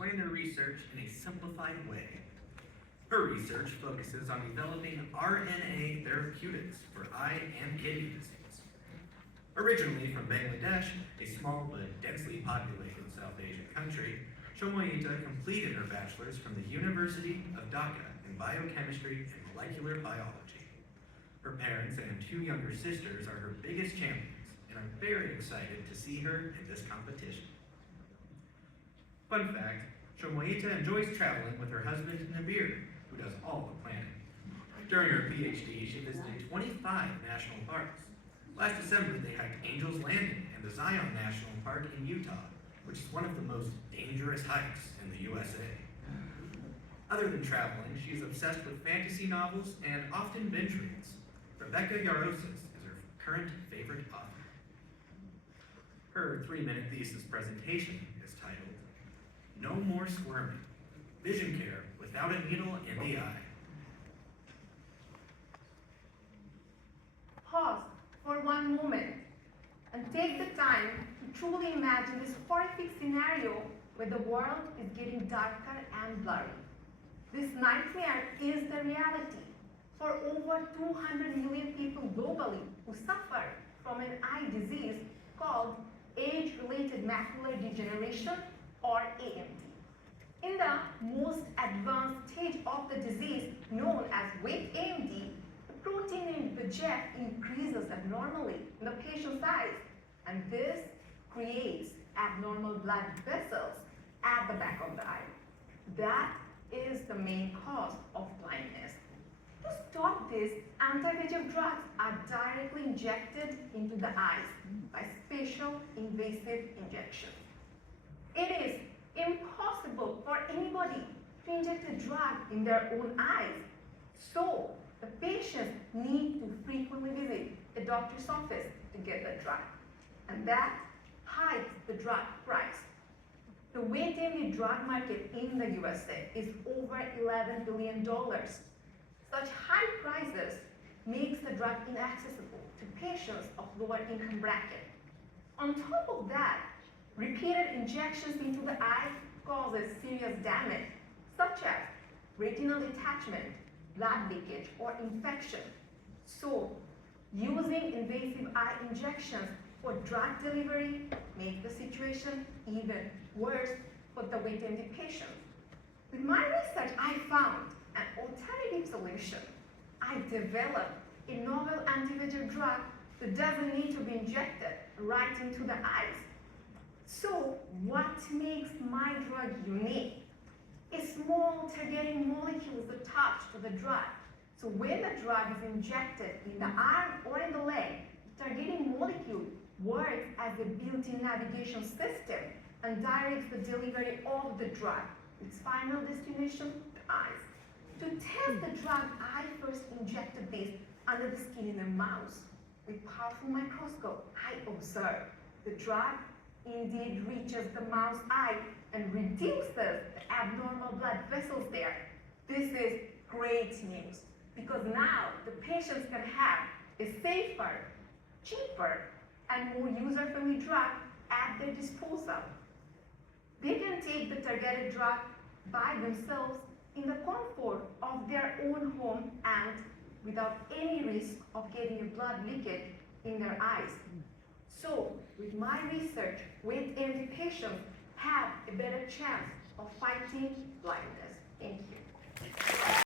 explain her research in a simplified way. Her research focuses on developing RNA therapeutics for eye and kidney disease. Originally from Bangladesh, a small but densely populated South Asian country, Shomoyita completed her bachelor's from the University of Dhaka in biochemistry and molecular biology. Her parents and 2 younger sisters are her biggest champions, and I'm very excited to see her in this competition. Fun fact, Shomoyita enjoys traveling with her husband Nabir, who does all the planning. During her PhD, she visited 25 national parks. Last December, they hiked Angel's Landing and the Zion National Park in Utah, which is one of the most dangerous hikes in the USA. Other than traveling, she's obsessed with fantasy novels and often binge reads. Rebecca Yarosis is her current favorite author. Her 3-minute thesis presentation is titled, "No More Squirming, Vision Care Without a Needle in the Eye." Pause for one moment and take the time to truly imagine this horrific scenario where the world is getting darker and blurry. This nightmare is the reality for over 200 million people globally who suffer from an eye disease called age-related macular degeneration, or AMD. In the most advanced stage of the disease, known as wet AMD, the protein in VEGF increases abnormally in the patient's eyes, and this creates abnormal blood vessels at the back of the eye. That is the main cause of blindness. To stop this, anti-VEGF drugs are directly injected into the eyes by special invasive injections. It is impossible for anybody to inject a drug in their own eyes, so the patients need to frequently visit a doctor's office to get the drug, and that hikes the drug price. The wet AMD drug market in the USA is over $11 billion. Such high prices makes the drug inaccessible to patients of lower income bracket. On top of that, repeated injections into the eye causes serious damage, such as retinal detachment, blood leakage, or infection. So, using invasive eye injections for drug delivery makes the situation even worse for the wet AMD patients. With my research, I found an alternative solution. I developed a novel anti-VEGF drug that doesn't need to be injected right into the eyes. So, what makes my drug unique? A small targeting molecule is attached to the drug. So when the drug is injected in the arm or in the leg, the targeting molecule works as a built-in navigation system and directs the delivery of the drug. Its final destination, the eyes. To test the drug, I first injected this under the skin in a mouse. With powerful microscope, I observed the drug indeed reaches the mouse eye and reduces the abnormal blood vessels there. This is great news because now the patients can have a safer, cheaper, and more user-friendly drug at their disposal. They can take the targeted drug by themselves in the comfort of their own home and without any risk of getting a blood leakage in their eyes. So, with my research, wet AMD patients have a better chance of fighting blindness.